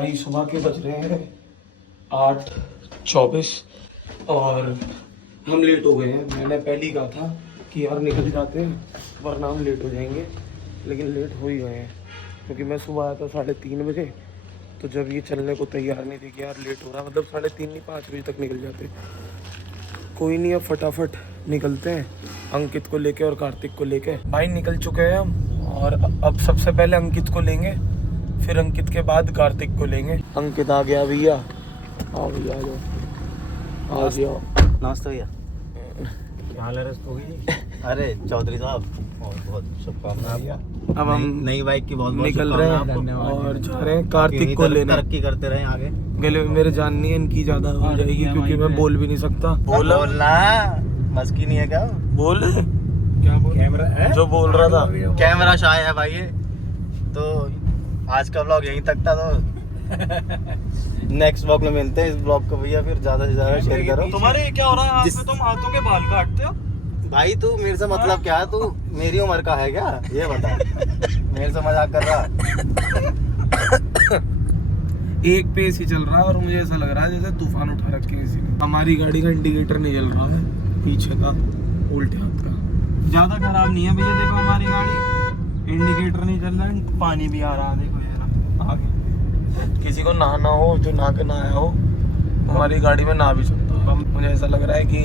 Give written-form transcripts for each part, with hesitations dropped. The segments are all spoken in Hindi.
भाई सुबह के बज रहे हैं 8:24 और हम लेट हो गए हैं। मैंने पहले ही कहा था कि यार निकल जाते हैं वरना हम लेट हो जाएंगे, लेकिन लेट हो ही गए हैं क्योंकि मैं सुबह आया था 3:30 बजे। तो जब ये चलने को तैयार नहीं थी कि यार लेट हो रहा, मतलब 3:30 नहीं 5 बजे तक निकल जाते। कोई नहीं, अब फटाफट निकलते हैं अंकित को लेके और कार्तिक को लेके। भाई निकल चुके हैं हम और अब सबसे पहले अंकित को लेंगे, फिर अंकित के बाद कार्तिक को लेंगे। अंकित आ गया भैया, आओ भैया आ जाओ, आ जाओ। नमस्ते भैया। क्या हाल है रस्तोगी? अरे चौधरी साहब बहुत बहुत शुभकामनाएं। अब हम नई बाइक की बहुत निकल रहे हैं और जा रहे हैं कार्तिक को लेने। तरक्की करते रहे आगे। गले में मेरे जान नहीं है, इनकी ज्यादा हो जाएगी क्योंकि मैं बोल भी नहीं सकता। बोलना बस की नहीं है क्या? बोल क्या बोल? कैमरा है जो बोल रहा था। कैमरा शाय है भाई ये। तो आज का ब्लॉग यहीं तक था, तो नेक्स्ट ब्लॉग में मिलते हैं। इस ब्लॉग को भैया फिर ज्यादा से ज्यादा शेयर करो। तुम्हारे क्या हो रहा है हाथ में? तुम हाथों के बाल काटते हो भाई तू मेरे से मतलब क्या है? तू मेरी उम्र का है क्या ये बता। मेरे से मजाक कर रहा। एक पेस ही चल रहा है और मुझे ऐसा लग रहा है जैसे तूफान उठा रखे हैं किसी ने। हमारी गाड़ी का इंडिकेटर नहीं जल रहा है पीछे का, उल्टे हाथ का। ज्यादा खराब नहीं है भैया, देखो हमारी गाड़ी इंडिकेटर नहीं चल रहा है, पानी भी आ रहा है। देखो यार आगे किसी को नहाना हो, जो नहा के नहाया हो, हमारी गाड़ी में नहा भी सकता है। मुझे ऐसा लग रहा है कि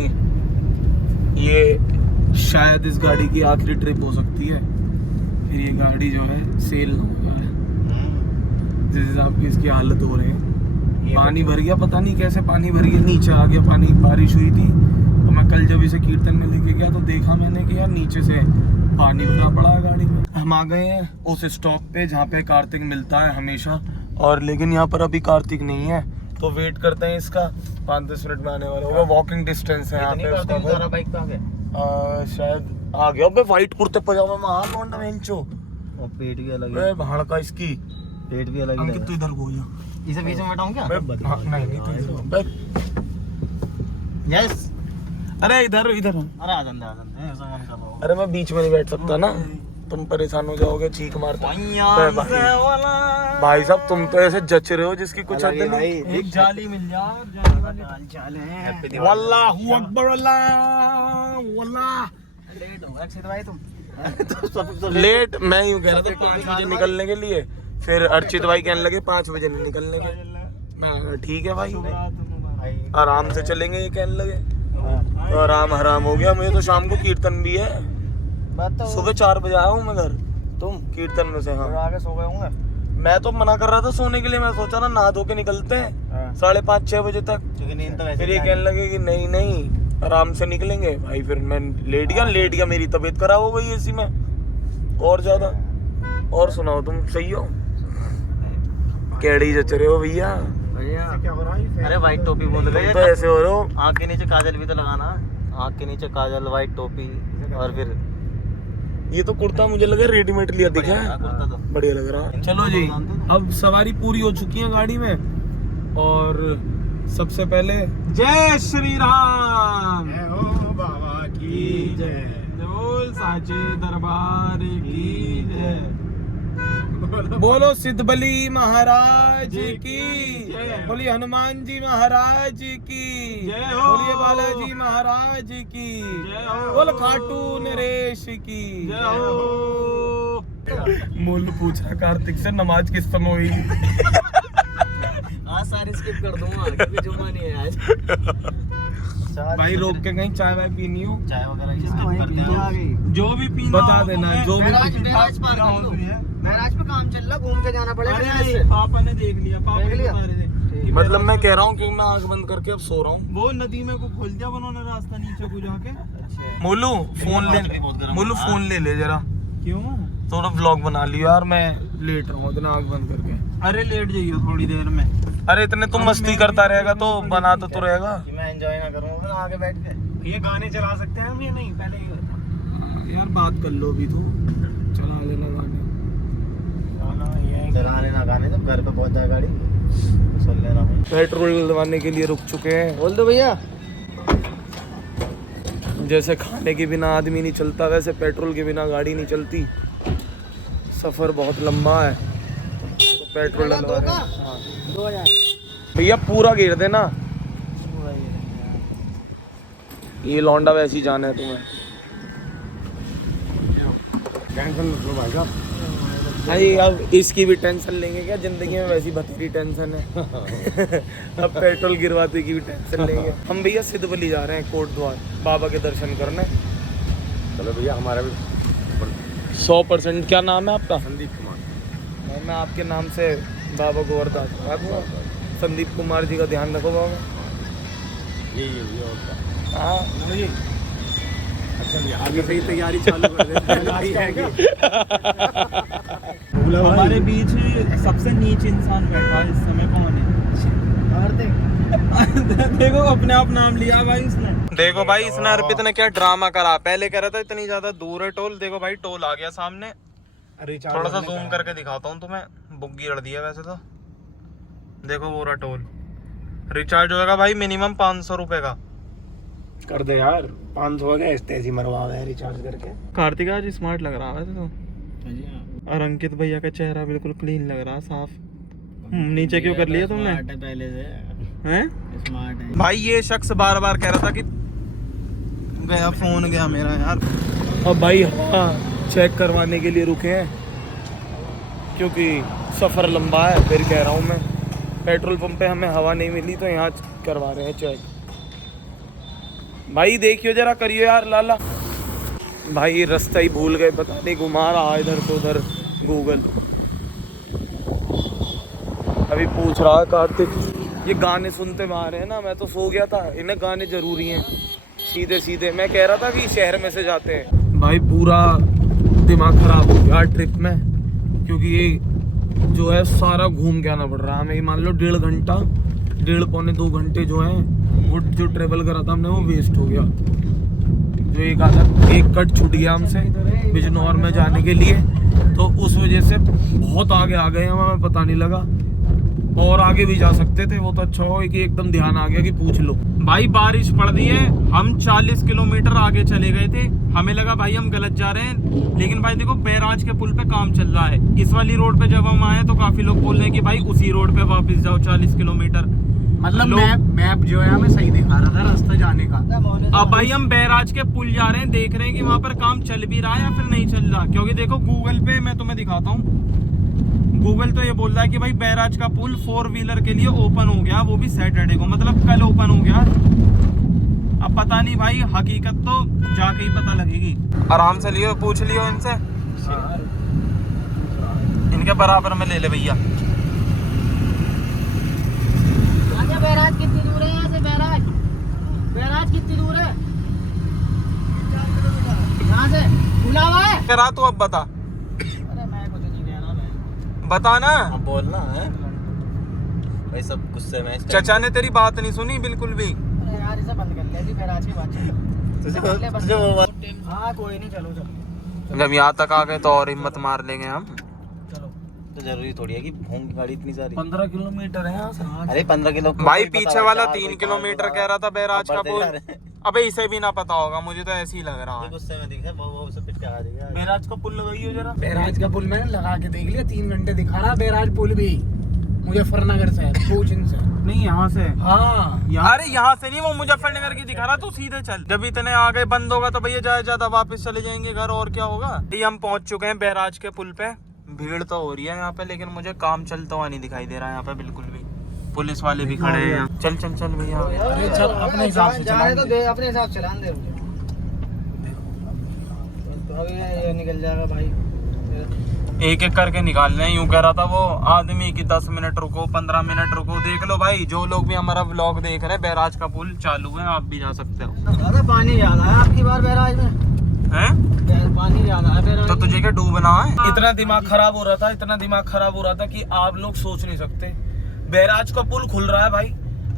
ये शायद इस गाड़ी की आखिरी ट्रिप हो सकती है, फिर ये गाड़ी जो है सेल ना हो जाए। जिस हिसाब की इसकी हालत हो रही है, पानी भर गया, पता नहीं कैसे पानी भर गया, नीचे आ गया पानी। बारिश हुई थी तो मैं कल जब इसे कीर्तन में लेके गया तो देखा मैंने कि यार नीचे से पानी भरा पड़ा है गाड़ी में। हम आ गए हैं उस स्टॉप पे जहाँ पे कार्तिक मिलता है हमेशा, और लेकिन यहाँ पर अभी कार्तिक नहीं है, तो वेट करते हैं इसका। 5-10 मिनट में आने वाला होगा, वॉकिंग डिस्टेंस है यहाँ पे। बाइक पे आ गया शायद आ गया। अबे वाइट कुर्ते पजामा में आ लौंडा बेंचो, और पेट भी अलग अबे भाड़ का इसकी। पेट भी अलग अंकित तू इधर को जा। इसे बीच में बैठाऊं क्या? हाँ, नहीं तू इधर। यस। अरे इधर इधर। अरे आ जाते ऐसा मन कर रहा हूं। अरे मैं बीच में नहीं बैठ सकता ना, तुम परेशान हो जाओगे चीख मारते। भाई साहब तुम तो ऐसे जच रहे हो जिसकी कुछ हद नहीं। एक जाली मिल जाए, जाली वाली जाल है। वल्लाहु अकबर, वल्लाह। लेट हो अक्षित भाई तुम। लेट मैं यूं कह रहा था 5 बजे निकलने के लिए, फिर अर्चित भाई कहने लगे 5 बजे नहीं निकलने के। मैं ठीक है भाई, आराम से चलेंगे ये कहने लगे, तो आराम हराम हो गया। मुझे तो शाम को कीर्तन भी है, सुबह 4 बजे आया हूँ मैं घर। तुम कीर्तन में से? हाँ आगे सो गए होंगे। मैं तो मना कर रहा था सोने के लिए, मैं सोचा ना नहा धो के निकलते हैं 5:30-6 बजे तक। नींद तो फिर ये कहने लगे कि नहीं नहीं आराम से निकलेंगे भाई। फिर मैं लेट गया, मेरी तबीयत खराब हो गई एसी में और ज्यादा। और सुनाओ तुम सही हो? कैडी जच रहे हो भैया। क्या हो रहा है? अरे व्हाइट टोपी बोल रहे तो ऐसे हो रहे हो। आँख के नीचे काजल भी तो लगाना। आँख के नीचे काजल, व्हाइट टोपी, और फिर ये तो कुर्ता मुझे लगा रेडीमेड लिया दिखा है, कुर्ता तो बढ़िया लग रहा। चलो जी, अब सवारी पूरी हो चुकी है गाड़ी में, और सबसे पहले जय श्री राम, जय हो बाबा की जय, बोल साचे दरबार की जय, बोलो सिद्ध बली महाराज की, बोलिए हनुमान जी महाराज की, बोलिए बालाजी महाराज की, बोल खाटू नरेश की। मूल पूछा कार्तिक से नमाज किस समय हुई? आज सारी स्किप कर दूंगा क्योंकि जुम्मा नहीं है आज। भाई रोक के कहीं चाय वाय पीनी हो, चाय वगैरह जो भी पीना बता देना, जो भी महराज पे काम चल रहा, घूम के जाना पड़ेगा। पापा ने देख लिया, पापा ने बता रहे थे। मतलब मैं कह रहा हूँ कि मैं आंख बंद करके अब सो रहा हूँ। वो नदी में को खोल दिया उन्होंने रास्ता नीचे को जाके। मोलू फोन ले जरा। क्यों? थोड़ा व्लॉग बना लियो यार, मैं लेट रहा हूँ इतना आंख बंद करके। अरे लेट जाइए थोड़ी देर में। अरे इतने तुम मस्ती करता रहेगा तो बना तो रहेगा। मैं एंजॉय ना करूँ आगे बैठ के। ये गाने चला सकते हैं हम या नहीं? पहले यार बात कर लो भी, तू चला लेना गाने। चला लेना गाने, जब घर पे पहुंच जाए गाड़ी सुन लेना। पेट्रोल डलवाने के लिए रुक चुके हैं। बोल दो भैया। जैसे खाने के बिना आदमी नहीं चलता, वैसे पेट्रोल के बिना गाड़ी नहीं चलती। सफ़र बहुत लंबा है, तो पेट्रोल डलवा रहे हैं। हाँ। भैया पूरा गिर देना, ये लौंडा वैसे ही जाना है तुम्हें। अरे अब इसकी भी टेंशन लेंगे क्या, जिंदगी में वैसी बथेरी टेंशन है। अब पेट्रोल गिरवाते की भी टेंशन लेंगे। हम भैया सिद्धवली जा रहे हैं, कोट द्वार बाबा के दर्शन करने। चलो भैया, हमारा भी 100%। क्या नाम है आपका? संदीप कुमार। मैं आपके नाम से बाबा को वरदान संदीप कुमार जी का ध्यान रखो बाबा। ये भैया और क्या? हाँ अच्छा भैया, आगे से ही तैयारी चालू कर देते हैं। हमारे बीच सबसे नीच इंसान बैठा है इस समय, कौन है? देखो अपने आप नाम लिया भाई इसने। देखो भाई, इसने अर्पित ने क्या ड्रामा करा। पहले कह रहा था इतनी ज्यादा दूर है टोल, देखो भाई टोल आ गया सामने। थोड़ा सा जूम करके दिखाता हूँ तुम्हें, बुक गिर दिया वैसे तो। देखो वो रहा टोल। रिचार्ज होगा भाई मिनिमम 500 रुपए का। कर दे यार, 500 हो गए, ऐसी मरवा गए रिचार्ज करके। कार्तिक आज स्मार्ट लग रहा है तो। और अंकित भैया का चेहरा बिल्कुल क्लीन लग रहा है, साफ। नीचे क्यों कर लिया तुमने? पहले से हैं? स्मार्ट है भाई ये शख्स बार बार कह रहा था कि गया फोन गया मेरा यार। अब भाई हाँ, चेक करवाने के लिए रुके हैं क्योंकि सफ़र लंबा है। फिर कह रहा हूँ मैं, पेट्रोल पंप पे हमें हवा नहीं मिली तो यहाँ करवा रहे हैं चेक। भाई देखियो जरा, करियो यार लाला। भाई रास्ता ही भूल गए, पता नहीं घुमा रहा इधर से उधर गूगल। अभी पूछ रहा है कार्तिक, ये गाने सुनते हुए आ रहे हैं ना, मैं तो सो गया था। इन्हें गाने जरूरी हैं सीधे सीधे। मैं कह रहा था कि शहर में से जाते हैं। भाई पूरा दिमाग खराब हो गया ट्रिप में, क्योंकि ये जो है सारा घूम के आना पड़ रहा है हमें। मान लो 1.5 घंटा, 1.5 पौने 2 घंटे जो है वो जो ट्रेवल करा था हमने वो वेस्ट हो गया। जो एक कट छूट गया हमसे बिजनौर में जाने के लिए, तो उस वजह से बहुत आगे आ गए हम, हमें पता नहीं लगा। और आगे भी जा सकते थे, वो तो अच्छा हो कि एकदम ध्यान आ गया कि पूछ लो। भाई बारिश पड़ रही है, हम 40 किलोमीटर आगे चले गए थे। हमें लगा भाई हम गलत जा रहे हैं, लेकिन भाई देखो बैराज के पुल पे काम चल रहा है। इस वाली रोड पे जब हम आए तो काफी लोग बोल रहे हैं कि भाई उसी रोड पे वापस जाओ 40 किलोमीटर। मतलब मैप जो है हमें सही दिखा रहा था रास्ता जाने का। अब भाई हम बैराज के पुल जा रहे हैं, देख रहे हैं कि वहाँ पर काम चल भी रहा है या फिर नहीं चल रहा। क्योंकि देखो गूगल पे मैं तुम्हें दिखाता हूँ, गूगल तो ये बोल रहा है कि भाई बैराज का पुल 4 व्हीलर के लिए ओपन हो गया, वो भी सैटरडे को, मतलब कल ओपन हो गया। अब पता नहीं भाई, हकीकत तो जाके ही पता लगेगी। आराम से लियो, पूछ लियो इनसे, इनके बराबर में ले ले भैया। बैराज कितनी दूर है यहाँ से? बैराज कितनी दूर है यहाँ से? खुला हुआ है? करा तो अब बता, अरे मैं कुछ नहीं कह रहा भाई। बता ना। अब बोलना है भाई, सब गुस्से में। चाचा ने तेरी बात नहीं सुनी बिल्कुल भी। अरे यार इसे बंद कर ले, अभी बैराज की बात चल। हाँ कोई नहीं, चलो चलो। जब यहाँ तक आ गए तो और हिम्मत मार लेंगे हम। तो जरूरी थोड़ी है कि होंगी गाड़ी इतनी सारी। 15 किलोमीटर है यहाँ से। अरे 15 किलो भाई पीछे वाला 3 किलोमीटर कह रहा था बैराज का पुल। अबे इसे भी ना पता होगा, मुझे तो ऐसे ही लग रहा है। गुस्से में दिखा, वो सब पिट के आ जाएगा। बैराज का पुल लगाइयो जरा। बैराज का पुल मैंने लगा के देख लिया, 3 घंटे दिखा रहा बैराज पुल भी। मुजफ्फरनगर से पूछ इनसे। नहीं यहाँ से। हाँ अरे यहाँ से नहीं, वो मुजफ्फरनगर की दिखा रहा, तू सीधे चल। जब इतने आगे बंद होगा तो भैया ज्यादा वापस चले जाएंगे घर, और क्या होगा। ये हम पहुंच चुके हैं बैराज के पुल पे। भीड़ तो हो रही है यहाँ पे, लेकिन मुझे काम चलता हुआ नहीं दिखाई दे रहा है यहाँ पे बिल्कुल भी। पुलिस वाले भी खड़े हैं। चल चल चल भैया। अरे चल, अपने हिसाब से जा रहे तो दे, अपने हिसाब से चलान दे। तो अभी ये निकल जाएगा भाई, एक एक करके निकालने हैं। यूं कह रहा था वो आदमी की 10 मिनट रुको, 15 मिनट रुको। देख लो भाई, जो लोग भी हमारा व्लॉग देख रहे हैं, बैराज का पुल चालू है, आप भी जा सकते हो। अरे पानी ज्यादा है आपकी बार बैराज में हैं? पानी ज्यादा है बैराज। तो तुझे क्या डूबना है? इतना दिमाग खराब हो रहा था, इतना दिमाग खराब हो रहा था कि आप लोग सोच नहीं सकते। बैराज का पुल खुल रहा है भाई।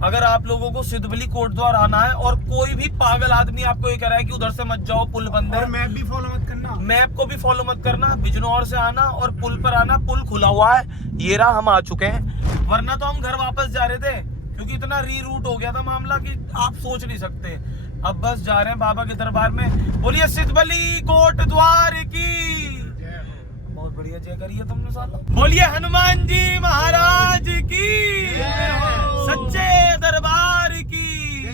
अगर आप लोगों को सिद्धवली कोटद्वार आना है और कोई भी पागल आदमी आपको ये कह रहा है कि उधर से मत जाओ, पुल बंद है, मैप भी फॉलो मत करना, मैप को भी फॉलो मत करना, बिजनौर से आना और पुल पर आना, पुल खुला हुआ है। ये रहा, हम आ चुके हैं। वरना तो हम घर वापस जा रहे थे, क्योंकि इतना रीरूट हो गया था मामला कि आप सोच नहीं सकते। अब बस जा रहे हैं बाबा के दरबार में। बोलिए सिद्धवली कोटद्वार की। बहुत बढ़िया जय करिए तुमने साला। बोलिए हनुमान जी महाराज की, सच्चे दरबार की।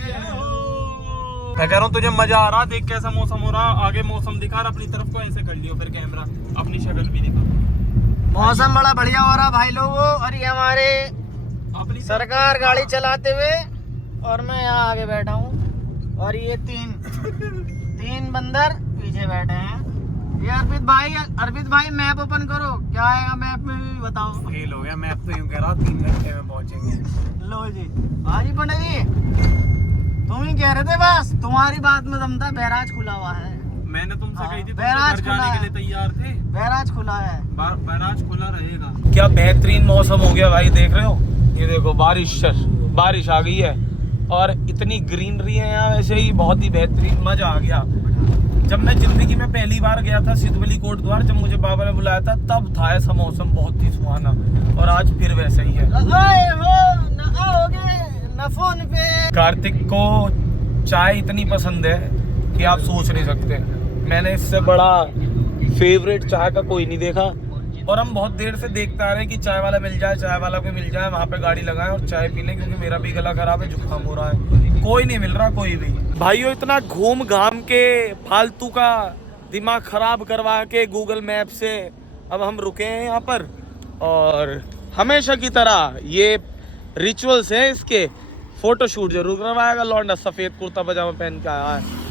मैं कह रहा हूँ तुझे मजा आ रहा, देख कैसा मौसम हो रहा। आगे मौसम दिखा रहा, अपनी तरफ को ऐसे कर लियो फिर कैमरा, अपनी शक्ल भी दिखा। मौसम बड़ा बढ़िया हो रहा भाई लोगों। और ये हमारे अपनी सरकार गाड़ी चलाते हुए और मैं यहाँ आगे बैठा हूँ और ये तीन बंदर पीछे बैठे हैं। ये अर्पित भाई मैप ओपन करो, क्या आएगा मैप में भी बताओ। फेल हो गया मैप तो यूं कह रहा 3 घंटे में पहुंचेंगे। लो जी हाजी पंडित जी, तुम ही कह रहे थे, बस तुम्हारी बात में दम था। बैराज खुला हुआ है। मैंने तुमसे कही थी तुम बैराज घर जाने के लिए तैयार थे। बैराज खुला है, बैराज खुला रहेगा। क्या बेहतरीन मौसम हो गया भाई, देख रहे हो। ये देखो बारिश आ गई है और इतनी ग्रीनरी है यहाँ, वैसे ही बहुत ही बेहतरीन, मजा आ गया। जब मैं जिंदगी में पहली बार गया था सिद्धवली कोटद्वार, जब मुझे बाबा ने बुलाया था, तब था ऐसा मौसम बहुत ही सुहाना, और आज फिर वैसा ही है। न फोन पे। कार्तिक को चाय इतनी पसंद है कि आप सोच नहीं सकते। मैंने इससे बड़ा फेवरेट चाय का कोई नहीं देखा, और हम बहुत देर से देखते आ रहे हैं कि चाय वाला मिल जाए, चाय वाला कोई मिल जाए, वहाँ पे गाड़ी लगाएं और चाय पी लें, क्योंकि मेरा भी गला खराब है, जुकाम हो रहा है। कोई नहीं मिल रहा, कोई भी। भाइयों इतना घूम घाम के फालतू का दिमाग खराब करवा के गूगल मैप से अब हम रुके हैं यहाँ पर, और हमेशा की तरह ये रिचुअल्स है इसके, फोटोशूट जरूर करवाएगा लौंडा, सफेद कुर्ता पजामा पहन के आया है।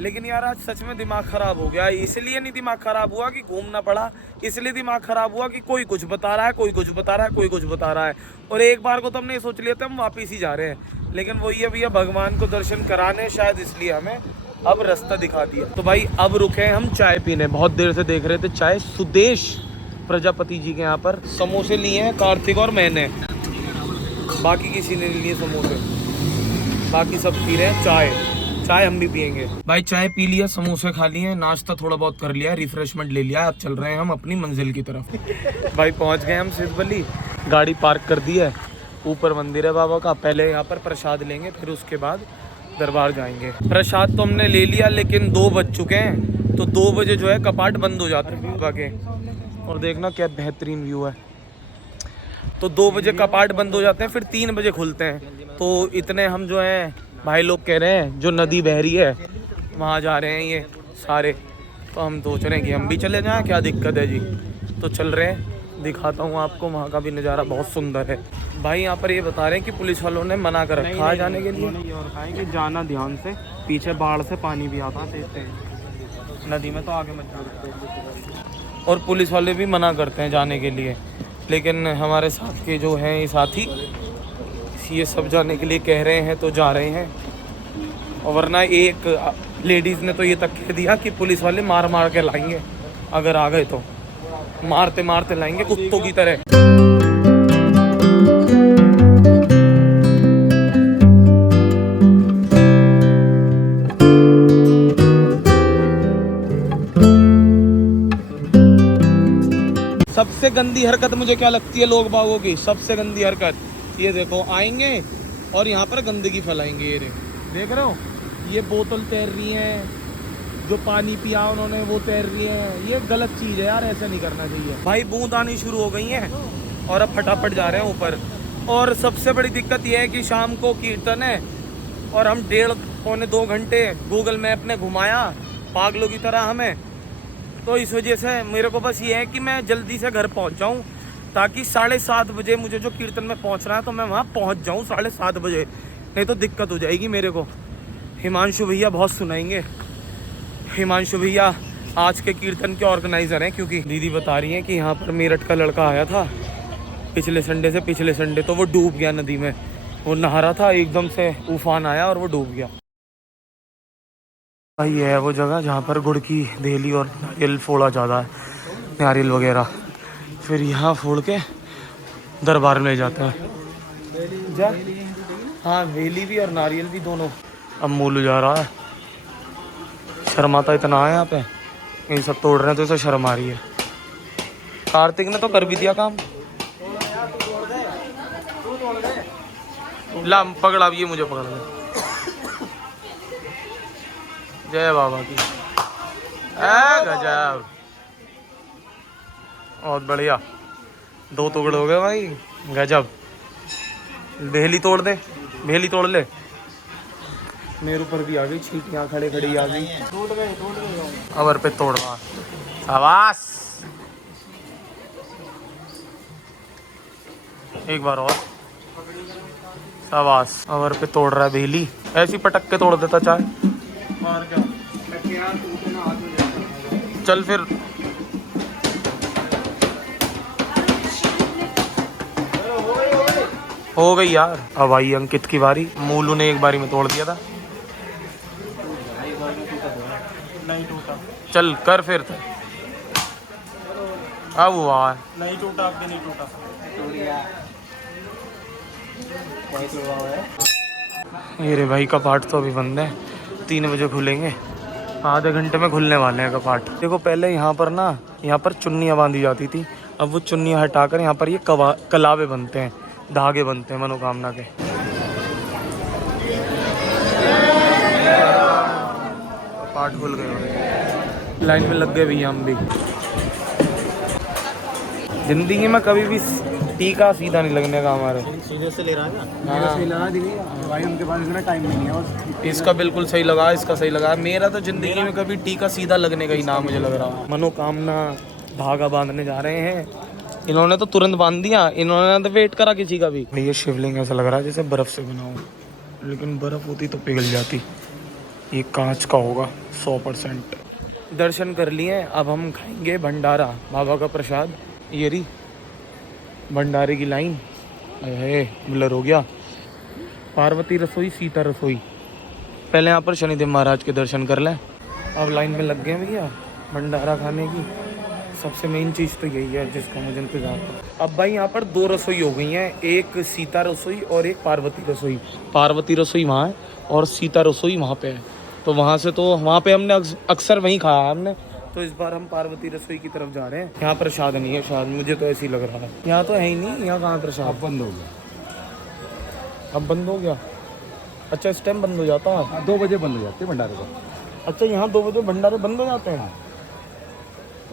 लेकिन यार आज सच में दिमाग खराब हो गया। इसलिए नहीं दिमाग खराब हुआ कि घूमना पड़ा, इसलिए दिमाग खराब हुआ कि कोई कुछ बता रहा है, कोई कुछ बता रहा है, कोई कुछ बता रहा है, और एक बार को तो हमने सोच लिया था हम वापिस ही जा रहे हैं। लेकिन वही है भैया, भगवान को दर्शन कराने शायद इसलिए हमें अब रास्ता दिखा दिया। तो भाई अब रुके हम चाय पीने, बहुत देर से देख रहे थे चाय। सुदेश प्रजापति जी के यहाँ पर समोसे लिए हैं कार्तिक और मैंने, बाकी किसी ने लिए समोसे, बाकी सब पी रहे हैं चाय। चाय हम भी पियेंगे भाई। चाय पी लिया, समोसे खा लिए, नाश्ता थोड़ा बहुत कर लिया, रिफ्रेशमेंट ले लिया। अब चल रहे हैं हम अपनी मंजिल की तरफ। भाई पहुंच गए हम सिद्धवली, गाड़ी पार्क कर दी है, ऊपर मंदिर है बाबा का। पहले यहाँ पर प्रसाद लेंगे, फिर उसके बाद दरबार जाएंगे। प्रसाद तो हमने ले लिया, लेकिन 2 बज चुके हैं, तो 2 बजे जो है कपाट बंद हो जाते हैं बाबा के। और देखना क्या बेहतरीन व्यू है। तो 2 बजे कपाट बंद हो जाते हैं, फिर 3 बजे खुलते हैं। तो इतने हम जो हैं भाई लोग कह रहे हैं, जो नदी बह रही है वहाँ जा रहे हैं ये सारे, तो हम सोच रहे हैं कि हम भी चले जाएं, क्या दिक्कत है जी। तो चल रहे हैं, दिखाता हूँ आपको, वहाँ का भी नज़ारा बहुत सुंदर है। भाई यहाँ पर ये बता रहे हैं कि पुलिस वालों ने मना कर रखा है जाने के लिए। और कहा है कि जाना ध्यान से, पीछे बाढ़ से पानी भी आता है, देखते हैं नदी में, तो आगे मत जाना। और पुलिस वाले भी मना करते हैं जाने के लिए, लेकिन हमारे साथ के जो हैं ये साथी, ये सब जाने के लिए कह रहे हैं तो जा रहे हैं। और वरना एक लेडीज़ ने तो ये तक कह दिया कि पुलिस वाले मार मार के लाएंगे, अगर आ गए तो मारते मारते लाएंगे कुत्तों की तरह। सबसे गंदी हरकत मुझे क्या लगती है लोग बागों की, सबसे गंदी हरकत ये देखो, आएंगे और यहाँ पर गंदगी फैलाएंगे। ये देख रहे हो, ये बोतल तैर रही है, जो पानी पिया उन्होंने वो तैर रही है। ये गलत चीज़ है यार, ऐसा नहीं करना चाहिए। भाई बूंद आनी शुरू हो गई हैं और अब फटाफट जा रहे हैं ऊपर। और सबसे बड़ी दिक्कत ये है कि शाम को कीर्तन है, और हम 1.5-2 घंटे गूगल मैप ने घुमाया पागलों की तरह हमें। तो इस वजह से मेरे को बस ये है कि मैं जल्दी से घर पहुँच जाऊँ, ताकि 7:30 बजे मुझे जो कीर्तन में पहुंचना है तो मैं वहां पहुंच जाऊं 7:30 बजे, नहीं तो दिक्कत हो जाएगी मेरे को। हिमांशु भैया बहुत सुनाएंगे। हिमांशु भैया आज के कीर्तन के ऑर्गेनाइज़र हैं, क्योंकि दीदी बता रही हैं कि यहाँ पर मेरठ का लड़का आया था पिछले संडे, तो वो डूब गया नदी में। वो नहा रहा था, एकदम से उफान आया और वो डूब गया। ये है वो जगह जहाँ पर गुड़ की देली और नारियल फोड़ा ज़्यादा है, नारियल वगैरह, फिर यहाँ फोड़ के दरबार में ले जाते हैं जा। हाँ वेली भी और नारियल भी दोनों। अब मूल जा रहा है, शर्माता इतना है यहाँ पे, ये सब तोड़ रहे हैं तो इसे शर्म आ रही है। कार्तिक ने तो कर भी दिया काम। ला पकड़ा, अब ये मुझे पकड़ ले। जय बाबा की। गजब। बहुत बढ़िया, 2 टुकड़े हो गए भाई, गजब। भेली तोड़ दे, भेली तोड़ ले। मेरे ऊपर भी आ गई चींटियाँ, खड़े खड़ी आ गई। टूट गए अब अर्पित तोड़ रहा, शाबाश। एक बार और, शाबाश। अब अर्पित तोड़ रहा है भेली, ऐसी पटक के तोड़ देता चाहे। और क्या, चल फिर। हो गई यार। अब आई अंकित की बारी। मोलू ने एक बारी में तोड़ दिया था। नहीं टूटा, चल कर फिर। अब हुआ नहीं टूटा, अब भी नहीं टूटा। ये रे भाई, कपाट तो अभी बंद है, 3 बजे खुलेंगे। आधे घंटे में खुलने वाले हैं कपाट। देखो पहले यहाँ पर ना, यहाँ पर चुन्नियाँ बांधी जाती थी, अब वो चुन्नियाँ हटाकर यहाँ पर ये कलावे बनते हैं, धागे बनते हैं मनोकामना के। कपाट खुल गए, लाइन में लग गए भैया हम भी। जिंदगी में कभी भी टीका सीधा नहीं लगने का हमारे। सीधे से ले रहा है ना? हाँ। सही लगा दी भाई, उनके पास इतना टाइम नहीं है। और इसका बिल्कुल सही लगा, इसका सही लगा। मेरा तो जिंदगी में कभी टीका सीधा लगने का ही नाम मुझे लग रहा। मनोकामना धागा बांधने जा रहे हैं, इन्होंने तो तुरंत बांध दिया, इन्होंने तो वेट करा किसी का भी। ये शिवलिंग ऐसा लग रहा है जैसे बर्फ से बना हो, लेकिन बर्फ होती तो पिघल जाती। ये कांच का होगा 100%। दर्शन कर लिए, अब हम खाएंगे भंडारा, बाबा का प्रसाद। ये रही भंडारे की लाइन, अरे ब्लर हो गया। पार्वती रसोई, सीता रसोई। पहले यहाँ पर शनिदेव महाराज के दर्शन कर लें। अब लाइन में लग गए भैया भंडारा खाने की। सबसे मेन चीज़ तो यही है जिसका मुझे इंतजार था। अब भाई यहाँ पर 2 रसोई हो गई हैं, एक सीता रसोई और एक पार्वती रसोई। पार्वती रसोई वहाँ है और सीता रसोई वहाँ पे है। तो वहाँ से, तो वहाँ पे हमने अक्सर वहीं खाया हमने, तो इस बार हम पार्वती रसोई की तरफ जा रहे हैं। यहाँ प्रसाद नहीं है शायद, मुझे तो ऐसे ही लग रहा है। यहाँ तो है ही नहीं, यहाँ कहाँ प्रसाद? अब बंद हो गया। अब बंद हो गया? अच्छा, इस टाइम बंद हो जाता है? 2 बजे बंद हो जाते हैं भंडारे को। अच्छा, यहाँ 2 बजे भंडारे बंद हो जाते हैं?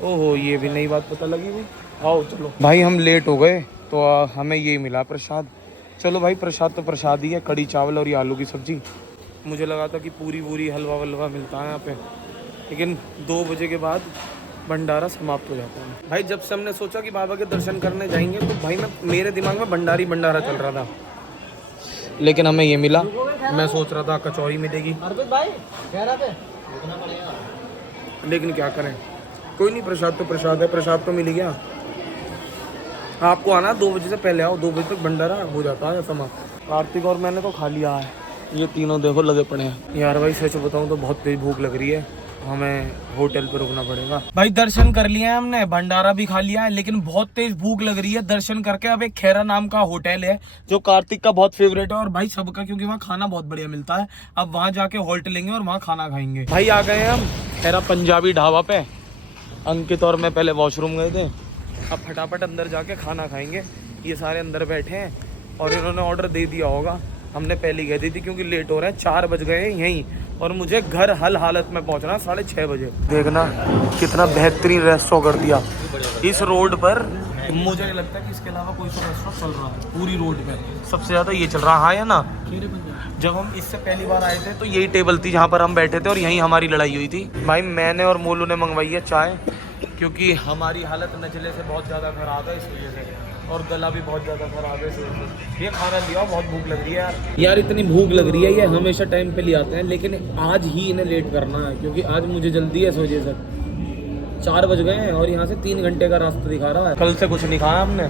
ओहो, ये भी नई बात पता लगी भाई। आओ चलो भाई, हम लेट हो गए तो हमें ये मिला प्रसाद। चलो भाई, प्रसाद तो प्रसाद ही है, कड़ी चावल और ये आलू की सब्जी। मुझे लगा था कि पूरी पूरी हलवा वलवा मिलता है यहाँ पे, लेकिन 2 बजे के बाद भंडारा समाप्त हो जाता है। भाई जब से हमने सोचा कि बाबा के दर्शन करने जाएंगे, तो भाई मेरे दिमाग में भंडारा चल रहा था, लेकिन हमें ये मिला। मैं सोच रहा था कचौरी मिलेगी, अर्पित भाई लेकिन क्या करें, कोई नहीं, प्रसाद तो प्रसाद है, प्रसाद तो मिल गया। आपको आना 2 बजे से पहले आओ, 2 बजे तक भंडारा हो जाता है समाप्त। कार्तिक और मैंने तो खा लिया है, ये तीनों देखो लगे पड़े हैं। यार भाई सच बताऊं तो बहुत तेज भूख लग रही है, हमें होटल पे रुकना पड़ेगा। भाई दर्शन कर लिया है हमने, भंडारा भी खा लिया है, लेकिन बहुत तेज भूख लग रही है दर्शन करके। अब एक खैरा नाम का होटल है जो कार्तिक का बहुत फेवरेट है और भाई सबका, क्योंकि वहाँ खाना बहुत बढ़िया मिलता है। अब वहाँ जाके होल्ट लेंगे और वहाँ खाना खाएंगे। भाई आ गए हम खैरा पंजाबी ढाबा पे। अंकित और मैं पहले वॉशरूम गए थे, अब फटाफट अंदर जाके खाना खाएंगे। ये सारे अंदर बैठे हैं और इन्होंने ऑर्डर दे दिया होगा, हमने पहले कह दी थी क्योंकि लेट हो रहा है। 4 बज गए यहीं और मुझे घर हल हालत में पहुंचना 6:30 बजे। देखना कितना बेहतरीन रेस्टोरेंट कर दिया इस रोड पर। मुझे नहीं लगता कि इसके अलावा कोई सा रेस्टोरेंट चल रहा है पूरी रोड पे, सबसे ज़्यादा ये चल रहा है ना। जब हम इससे पहली बार आए थे तो यही टेबल थी जहाँ पर हम बैठे थे और यहीं हमारी लड़ाई हुई थी। भाई मैंने और मोलू ने मंगवाई है चाय, क्योंकि हमारी हालत नचले से बहुत ज़्यादा ख़राब है इस वजह से, और गला भी बहुत ज़्यादा ख़राब है इस वजह से। ये खाना लिया, बहुत भूख लग रही है यार। इतनी भूख लग रही है, ये हमेशा टाइम पे ले आते हैं, लेकिन आज ही इन्हें लेट करना है क्योंकि आज मुझे जल्दी है इस वजह से। 4 बज गए हैं और यहाँ से 3 घंटे का रास्ता दिखा रहा है। कल से कुछ नहीं खाया हमने,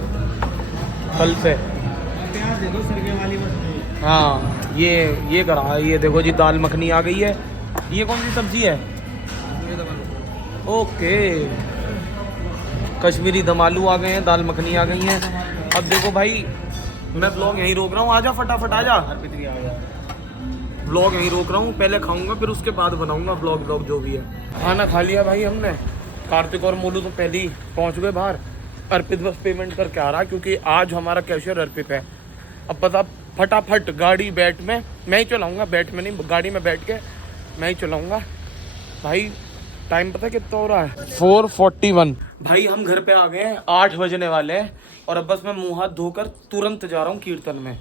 कल से। हाँ ये करा, ये देखो जी दाल मखनी आ गई है। ये कौन सी सब्जी है? ओके, कश्मीरी दम आलू आ गए हैं, दाल मखनी आ गई हैं। अब देखो भाई, मैं ब्लॉग यहीं रोक रहा हूँ, आजा फटाफट आजा। ब्लॉग यहीं रोक रहा हूँ, पहले खाऊंगा फिर उसके बाद बनाऊंगा ब्लॉग जो भी है। खाना खा लिया भाई हमने। कार्तिक और मोलू तो पहले ही पहुँच गए बाहर। अर्पित बस पेमेंट करके आ रहा है क्योंकि आज हमारा कैशियर अर्पित है। अब पता, फटाफट गाड़ी बैठ में मैं ही चलाऊँगा, बैठ में नहीं, गाड़ी में बैठ के मैं ही चलाऊँगा। भाई टाइम पता कितना हो रहा है? 4:41। भाई हम घर पे आ गए हैं, 8 बजने वाले हैं और अब बस मैं मुंह हाथ धोकर तुरंत जा रहा हूँ कीर्तन में।